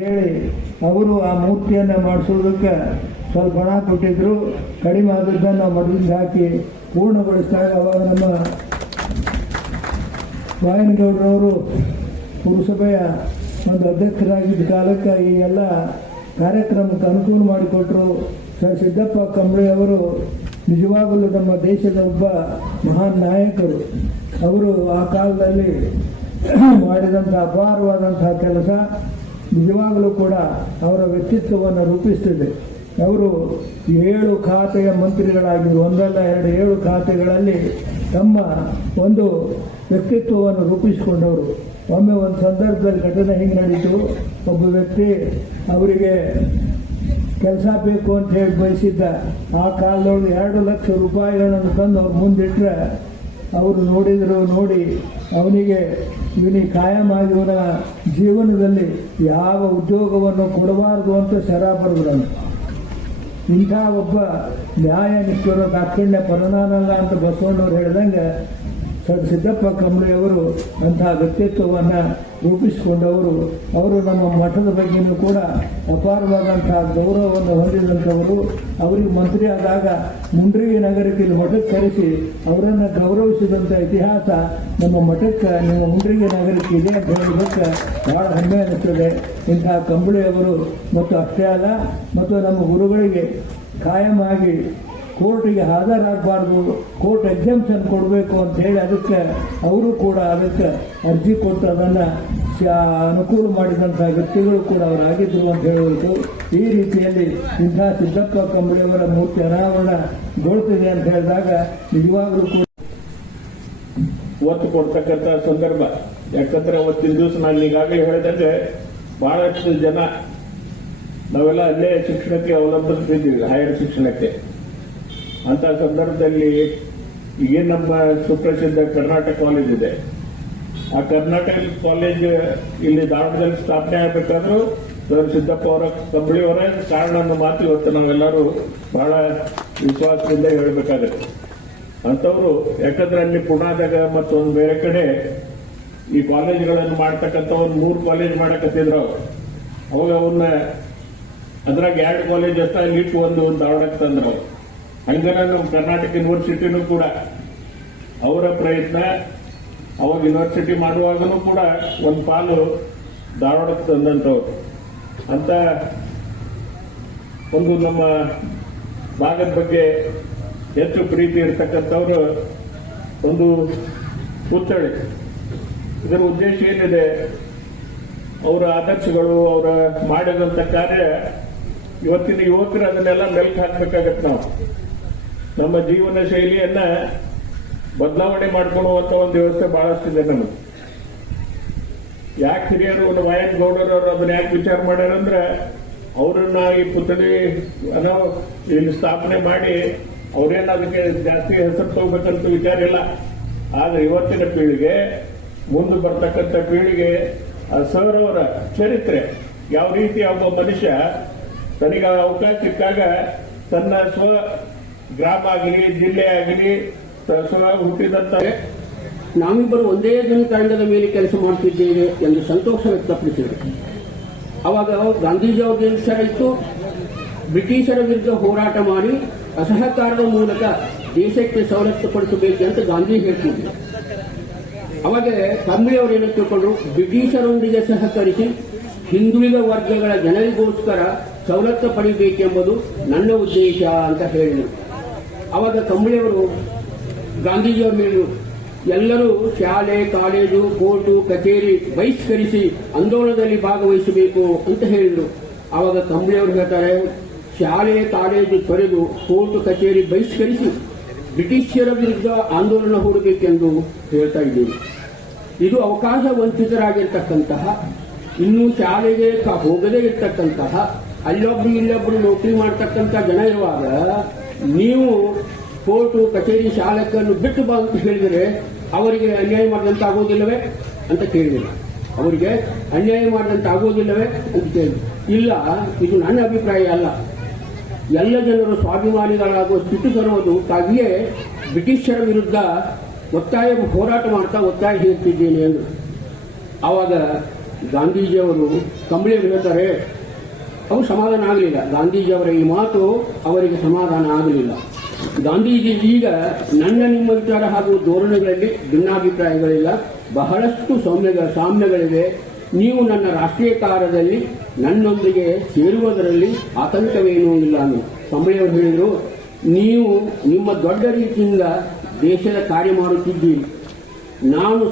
ಹೇಳಿ, ಅವರು ಆ ಮೂರ್ತಿಯನ್ನು ಮಾಡಿಸೋದಕ್ಕೆ ಸ್ವಲ್ಪ ಹಣ ಕೊಟ್ಟಿದ್ರು. ಕಡಿಮೆ ಆದದ್ದನ್ನು ಮಡಲಿಗೆ ಹಾಕಿ ಪೂರ್ಣಗೊಳಿಸಿದಾಗ ಅವಾಗ ನಮ್ಮ ವಾಯನಗೌಡರವರು ಪುರಸಭೆಯ ಒಂದು ಅಧ್ಯಕ್ಷರಾಗಿದ್ದ ಕಾಲಕ್ಕೆ ಈ ಎಲ್ಲ ಕಾರ್ಯಕ್ರಮಕ್ಕೆ ಅನುಕೂಲ ಮಾಡಿಕೊಟ್ರು. ಸರ್ ಸಿದ್ದಪ್ಪ ಕಂಬಳಿ ಅವರು ನಿಜವಾಗಲೂ ನಮ್ಮ ದೇಶದ ಒಬ್ಬ ಮಹಾನ್ ನಾಯಕರು. ಅವರು ಆ ಕಾಲದಲ್ಲಿ ಮಾಡಿದಂಥ ಅಪಾರವಾದಂತಹ ಕೆಲಸ. ನಿಜವಾಗಲೂ ಕೂಡ ಅವರ ವ್ಯಕ್ತಿತ್ವವನ್ನು ರೂಪಿಸ್ತಿದೆ. ಅವರು ಏಳು ಖಾತೆಯ ಮಂತ್ರಿಗಳಾಗಿದ್ದರು ಒಂದಲ್ಲ ಎರಡು, ಏಳು ಖಾತೆಗಳಲ್ಲಿ ತಮ್ಮ ಒಂದು ವ್ಯಕ್ತಿತ್ವವನ್ನು ರೂಪಿಸಿಕೊಂಡವರು. ಒಮ್ಮೆ ಒಂದು ಸಂದರ್ಭದಲ್ಲಿ ಘಟನೆ ಹಿಂಗೆ ನಡೀತು, ಒಬ್ಬ ವ್ಯಕ್ತಿ ಅವರಿಗೆ ಕೆಲಸ ಬೇಕು ಅಂತ ಹೇಳಿ ಬಯಸಿದ್ದ, ಆ ಕಾಲದೊಳಗೆ ಎರಡು ಲಕ್ಷ ರೂಪಾಯಿಗಳನ್ನು ತಂದು ಅವ್ರು ಮುಂದಿಟ್ಟರೆ ಅವರು ನೋಡಿದರು ನೋಡಿ ಅವನಿಗೆ ಇವನಿಗೆ ಕಾಯಮಾಗಿ ಇವನ ಜೀವನದಲ್ಲಿ ಯಾವ ಉದ್ಯೋಗವನ್ನು ಕೊಡಬಾರದು ಅಂತ ಶರ ಬರೆದ್ರು ಇಂಥ ಒಬ್ಬ ನ್ಯಾಯ ನಿಷ್ಠುರ ದಾಕ್ಷಿಣ್ಯ ಪರನಾನಲ್ಲ ಅಂತ ಬಸವಣ್ಣವ್ರು ಹೇಳಿದಂಗೆ ಸಿದ್ದಪ್ಪ ಕಂಬಳಿಯವರು ಅಂತಹ ವ್ಯಕ್ತಿತ್ವವನ್ನು ರೂಪಿಸಿಕೊಂಡವರು, ಅವರು ನಮ್ಮ ಮಠದ ಬಗ್ಗೆಯೂ ಕೂಡ ಅಪಾರವಾದಂತಹ ಗೌರವವನ್ನು ಹೊಂದಿದಂಥವರು. ಅವರಿಗೆ ಮಂತ್ರಿ ಆದಾಗ ಮುಂಡ್ರಿಗಿ ನಗರಕ್ಕೆ ಮಠಕ್ಕೆ ಕರೆಸಿ ಅವರನ್ನು ಗೌರವಿಸಿದಂಥ ಇತಿಹಾಸ ನಮ್ಮ ಮಠಕ್ಕೆ, ನಿಮ್ಮ ಮುಂಡ್ರಿಗಿ ನಗರಕ್ಕೆ ಇದೆ ಅಂತ ಹೇಳೋದಕ್ಕೆ ಭಾಳ ಹೆಮ್ಮೆ ಅನ್ನಿಸ್ತದೆ. ಇಂತಹ ಕಂಬಳಿಯವರು ಮತ್ತು ಅಷ್ಟೇ ಅಲ್ಲ, ಮತ್ತು ನಮ್ಮ ಗುರುಗಳಿಗೆ ಕಾಯಮಾಗಿ ಕೋರ್ಟಿಗೆ ಹಾಜರಾಗಬಾರ್ದು, ಕೋರ್ಟ್ ಎಕ್ಸಾಮ್ಷನ್ ಕೊಡಬೇಕು ಅಂತ ಹೇಳಿ ಅದಕ್ಕೆ ಅವರು ಕೂಡ ಅದಕ್ಕೆ ಅರ್ಜಿ ಕೊಟ್ಟು ಅದನ್ನು ಅನುಕೂಲ ಮಾಡಿದಂಥ ವ್ಯಕ್ತಿಗಳು ಕೂಡ ಅವರಾಗಿದ್ದರು ಅಂತ ಹೇಳಬೇಕು ಈ ರೀತಿಯಲ್ಲಿ ಇಂಥ ಸಿದ್ದಪ್ಪ ಕಂಬಳಿಯವರ ಮೂರ್ತಿ ಅನಾವರಣಗೊಳ್ತಿದೆ ಅಂತ ಹೇಳಿದಾಗ ನಿಜವಾಗಲೂ ಕೂಡ ಒತ್ತು ಕೊಡ್ತಕ್ಕಂಥ ಸಂದರ್ಭ. ಯಾಕಂದ್ರೆ ಅವತ್ತಿನ ದಿವಸ ನಾನು ಈಗಾಗಲೇ ಹೇಳಿದಂಗೆ ಬಹಳಷ್ಟು ಜನ ನಾವೆಲ್ಲ ಅಲ್ಲೇ ಶಿಕ್ಷಣಕ್ಕೆ ಅವಲಂಬಿಸಿದ್ದೀವಿ ಹೈಯರ್ ಶಿಕ್ಷಣಕ್ಕೆ. ಅಂತ ಸಂದರ್ಭದಲ್ಲಿ ಏನ್ ನಮ್ಮ ಸುಪ್ರಸಿದ್ಧ ಕರ್ನಾಟಕ ಕಾಲೇಜ್ ಇದೆ. ಆ ಕರ್ನಾಟಕ ಕಾಲೇಜ್ ಇಲ್ಲಿ ಧಾರವಾಡದಲ್ಲಿ ಸ್ಥಾಪನೆ ಆಗಬೇಕಾದ್ರೂ ಸಿದ್ದಪ್ಪ ಅವರ ಕಂಬಳಿಯವರ ಕಾರಣ ಮಾತು ಇವತ್ತು ನಾವೆಲ್ಲರೂ ಬಹಳ ವಿಶ್ವಾಸದಿಂದ ಹೇಳಬೇಕಾಗುತ್ತೆ. ಅಂತವರು ಯಾಕಂದ್ರೆ ಅಲ್ಲಿ ಪುಣಾದಾಗ ಒಂದು ಬೇರೆ ಕಡೆ ಈ ಕಾಲೇಜ್ಗಳನ್ನು ಮಾಡ್ತಕ್ಕಂಥ ಒಂದು ಮೂರು ಕಾಲೇಜ್ ಮಾಡಕತ್ತಿದ್ರು ಅವರು. ಅವಾಗ ಅವನ್ನ ಅದ್ರಾಗ ಎರಡು ಕಾಲೇಜ್ ಅಷ್ಟ ಇಟ್ಟು ಒಂದು ಒಂದು ಧಾರವಾಡಕ್ಕೆ ತಂದ್ರು. ಹಂಗನ ನಮ್ಮ ಕರ್ನಾಟಕ ಯೂನಿವರ್ಸಿಟಿನೂ ಕೂಡ ಅವರ ಪ್ರಯತ್ನ, ಅವಾಗ ಯೂನಿವರ್ಸಿಟಿ ಮಾಡುವಾಗಲೂ ಕೂಡ ಒಂದು ಪಾಲು ಧಾರವಾಡಕ್ಕೆ ತಂದಂಥವ್ರು ಅಂತ ಒಂದು ನಮ್ಮ ಭಾಗದ ಬಗ್ಗೆ ಹೆಚ್ಚು ಪ್ರೀತಿ ಇರತಕ್ಕಂಥವ್ರು ಒಂದು ಪುತ್ಥಳಿ ಇದರ ಉದ್ದೇಶ ಏನಿದೆ? ಅವರ ಆದರ್ಶಗಳು, ಅವರ ಮಾಡಿದಂಥ ಕಾರ್ಯ ಇವತ್ತಿನ ಯುವಕರು ಅದನ್ನೆಲ್ಲ ಮೆಲ್ಕು ಹಾಕಬೇಕಾಗತ್ತೆ ನಾವು. ನಮ್ಮ ಜೀವನ ಶೈಲಿಯನ್ನ ಬದಲಾವಣೆ ಮಾಡ್ಕೊಳ್ಳುವಂತ ಒಂದು ವ್ಯವಸ್ಥೆ ಬಹಳಷ್ಟಿದೆ ನಮಗೆ ಯಾಕೆ ಹಿರಿಯರು ಒಂದು ವಾಯನ್ ಗೌಡರವರು ಅದನ್ನ ಯಾಕೆ ವಿಚಾರ ಮಾಡ್ಯಾರಂದ್ರೆ ಅವ್ರನ್ನ ಈ ಪುತ್ಥಳಿ ಅನೋ ಇಲ್ಲಿ ಸ್ಥಾಪನೆ ಮಾಡಿ ಅವ್ರೇನು ಅದಕ್ಕೆ ಜಾಸ್ತಿ ಹೆಸರು ತಗೋಬೇಕಂತ ವಿಚಾರ ಇಲ್ಲ. ಆದ್ರೆ ಇವತ್ತಿನ ಪೀಳಿಗೆ, ಮುಂದೆ ಬರ್ತಕ್ಕಂತ ಪೀಳಿಗೆ, ಆ ಸರ್ ಅವರ ಚರಿತ್ರೆ, ಯಾವ ರೀತಿ ಒಬ್ಬ ಮನುಷ್ಯ ತನಗೆ ಅವಕಾಶ ಸಿಕ್ಕಾಗ ತನ್ನ ಸ್ವ ಗ್ರಾಮ ಆಗಲಿ, ಜಿಲ್ಲೆ ಆಗಲಿ ಹುಟ್ಟಿದಂತ ನಾವಿಬ್ಬರು ಒಂದೇ ತಂಡದ ಮೇಲೆ ಕೆಲಸ ಮಾಡುತ್ತಿದ್ದೇವೆ ಎಂದು ಸಂತೋಷ ವ್ಯಕ್ತಪಡಿಸಿದರು. ಅವಾಗ ಗಾಂಧೀಜಿ ಅವರಿಗೆ ವಿಚಾರ ಇತ್ತು, ಬ್ರಿಟಿಷರ ವಿರುದ್ಧ ಹೋರಾಟ ಮಾಡಿ ಅಸಹಕಾರದ ಮೂಲಕ ದೇಶಕ್ಕೆ ಸವಲತ್ತು ಪಡಿಸಬೇಕು ಅಂತ ಗಾಂಧಿ ಹೇಳ್ತಿದ್ರು. ಅವಾಗ ಕಂಬಳಿ ಅವರು ಏನು ತಿಳ್ಕೊಂಡ್ರು, ಬ್ರಿಟಿಷರೊಂದಿಗೆ ಸಹಕರಿಸಿ ಹಿಂದುಳಿದ ವರ್ಗಗಳ ಜನರಿಗೋಸ್ಕರ ಸವಲತ್ತು ಪಡಿಬೇಕೆಂಬುದು ನನ್ನ ಉದ್ದೇಶ ಅಂತ ಹೇಳಿದರು. ಅವಾಗ ತಮ್ಮಳಿಯವರು ಗಾಂಧೀಜಿಯವರ ಮೇಲೆ ಎಲ್ಲರೂ ಶಾಲೆ, ಕಾಲೇಜು, ಕೋರ್ಟು, ಕಚೇರಿ ಬಹಿಷ್ಕರಿಸಿ ಆಂದೋಲನದಲ್ಲಿ ಭಾಗವಹಿಸಬೇಕು ಅಂತ ಹೇಳಿದರು. ಆವಾಗ ಕಂಬಳಿಯವರು ಹೇಳ್ತಾರೆ, ಶಾಲೆ, ಕಾಲೇಜು ತೊರೆದು ಕೋರ್ಟು, ಕಚೇರಿ ಬಹಿಷ್ಕರಿಸಿ ಬ್ರಿಟಿಷರ ವಿರುದ್ಧ ಆಂದೋಲನ ಹೂಡಬೇಕೆಂದು ಹೇಳ್ತಾ ಇದ್ದೀವಿ. ಇದು ಅವಕಾಶ ವಂಚಿತರಾಗಿರ್ತಕ್ಕಂತಹ ಇನ್ನೂ ಶಾಲೆಗೆ ಹೋಗದೇ ಇರ್ತಕ್ಕಂತಹ, ಅಲ್ಲೊಬ್ರು ಇಲ್ಲೊಬ್ರು ನೌಕರಿ ಮಾಡ್ತಕ್ಕಂಥ ಜನ ಇರುವಾಗ ನೀವು ಕೋರ್ಟು, ಕಚೇರಿ, ಶಾಲಕನ್ನು ಬಿಟ್ಟು ಬಾ ಅಂತ ಹೇಳಿದರೆ ಅವರಿಗೆ ಅನ್ಯಾಯ ಮಾಡಿದಂತ ಆಗೋದಿಲ್ಲವೇ ಅಂತ ಕೇಳಿದರು ಅವರಿಗೆ ಅನ್ಯಾಯ ಮಾಡಿದಂತ ಆಗೋದಿಲ್ಲವೇ ಅಂತ ಕೇಳಿದ್ರು. ಇಲ್ಲ, ಇದು ನನ್ನ ಅಭಿಪ್ರಾಯ ಅಲ್ಲ. ಎಲ್ಲ ಜನರು ಸ್ವಾಭಿಮಾನಿಗಳಾಗುವ ಸ್ಥಿತಿ ತಾಗಿಯೇ ಬ್ರಿಟಿಷರ ವಿರುದ್ಧ ಒತ್ತಾಯ, ಹೋರಾಟ ಮಾಡ್ತಾ ಒತ್ತಾಯ ಹೇಳ್ತಿದ್ದೇನೆ ಎಂದು. ಆವಾಗ ಗಾಂಧೀಜಿಯವರು ಕಂಬಳಿ ಹೇಳ್ತಾರೆ ಅವು ಸಮಾಧಾನ ಆಗಲಿಲ್ಲ. ಗಾಂಧೀಜಿ ಅವರ ಈ ಮಾತು ಅವರಿಗೆ ಸಮಾಧಾನ ಆಗಲಿಲ್ಲ. ಗಾಂಧೀಜಿ ಈಗ ನನ್ನ ನಿಮ್ಮ ವಿಚಾರ ಹಾಗೂ ಧೋರಣೆಗಳಲ್ಲಿ ಭಿನ್ನಾಭಿಪ್ರಾಯಗಳಿಲ್ಲ. ಬಹಳಷ್ಟು ಸೌಮ್ಯಗಳ ಸಾಮ್ಯಗಳಿವೆ. ನೀವು ನನ್ನ ರಾಷ್ಟ್ರೀಯ ಕಾರ್ಯದಲ್ಲಿ ನನ್ನೊಂದಿಗೆ ಸೇರುವುದರಲ್ಲಿ ಆತಂಕವೇನೂ ಇಲ್ಲ ಅಂತ ಸಮಯ ಹೇಳಿದರು, ನೀವು ನಿಮ್ಮ ದೊಡ್ಡ ರೀತಿಯಿಂದ ದೇಶದ ಕಾರ್ಯ ಮಾಡುತ್ತಿದ್ದೀರಿ. ನಾನು